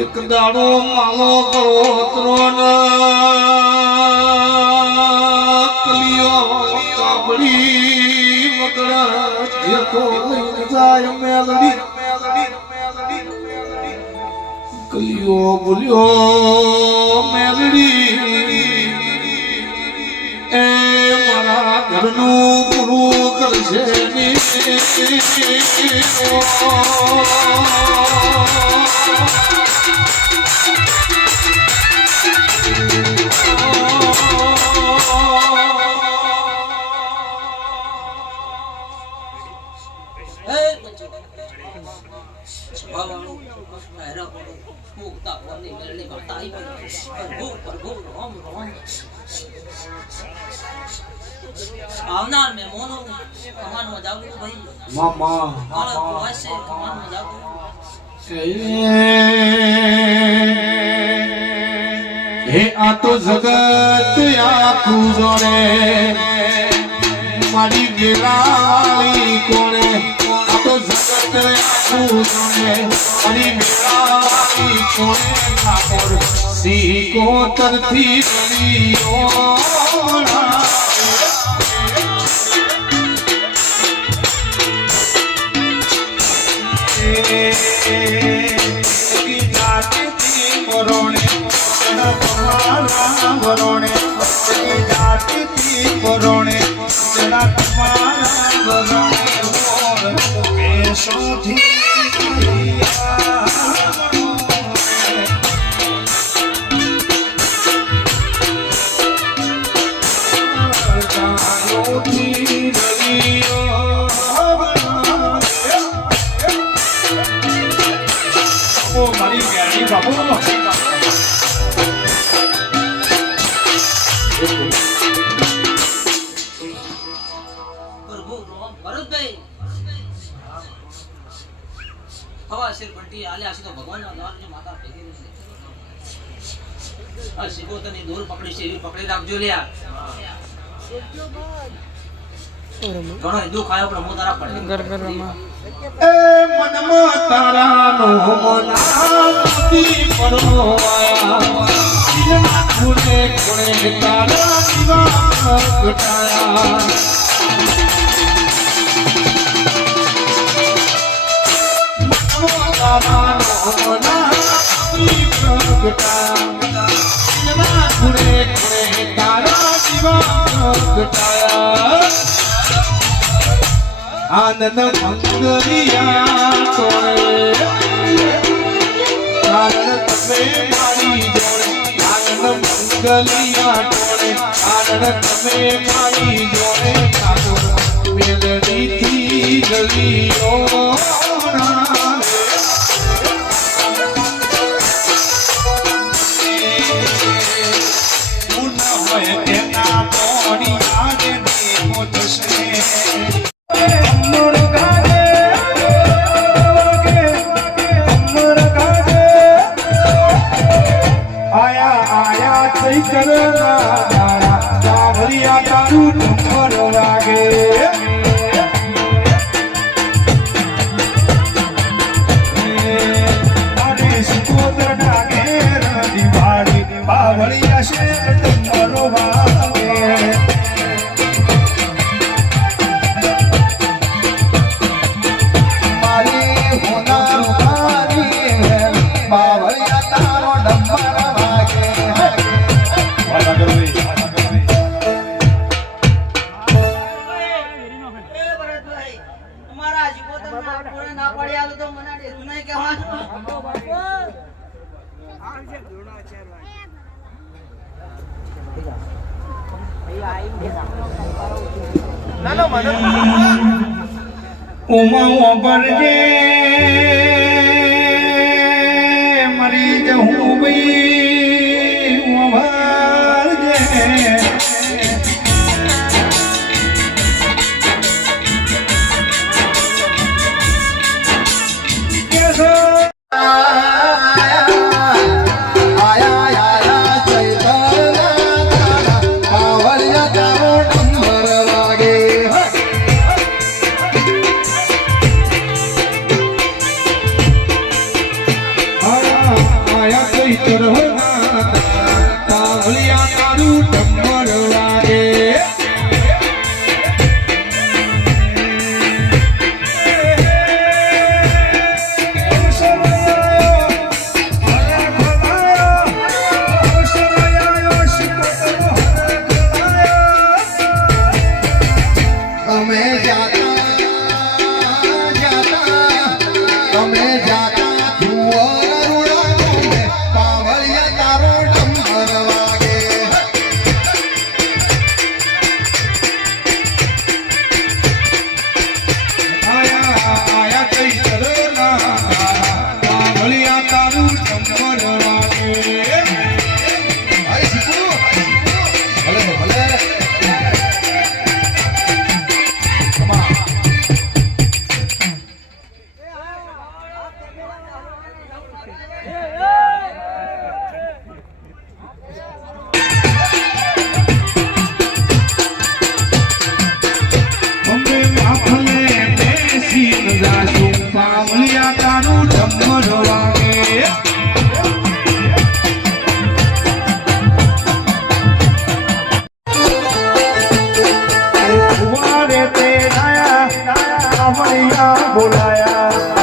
એક દાડો માલો કળોતરો કલિયો કાબડી મકડા જેતો જાય મેલડી કલિયો બોલ્યો મેલડી એ મારા ઘરનું પૂરું કરશે આવનાર મહેમાનો કમાનમાં જાવ ભાઈ મામા વાસે કમાનમાં જાવ હે આ તો જગત આખું જોડે મારી ગેરાળી કોણે આ તો જગત આખું જોડે મારી ગેરાળી કોણે ઠાકોર સિકોતરથી ગળીઓ વરોણે જાતિથી વરોણે જરા તમારા વરોણે પેશોથી મારી ગાડી બાબુ હવા શેર બંટી આલ્યા છે તો ભગવાનના દ્વારને માતા ભેગી છે આ સિકોતરની દોર પકડી છે એવી પકડી રાખજો લ્યા ઘણો દુખ આયો પણ મોતારા પડે ગરગરમાં એ મનમાં તારાનો મનાતી પરવાયા દિલના ખૂણે ખૂણે તારા દીવા ઘટાયા આનંદ મંગલિયા તોડે આનંદ તમે મારી જોડે આનંદ મંગલિયા તોડે આનંદ તમે મારી જોડે ઠાકોર મેલડીથી ગલીઓ તેના પોણી આગે મોટશે તારું નંબર વાગે અરે સુકોદર નાગે દિવાળી બાવળિયા છે નંબર વાગે મારી હોનાર મારી બાવળિયા તારો નંબર વાગે ના ના મને ઉમા પરજે મરી જહું ભાઈ ઉભરજે બોલાયા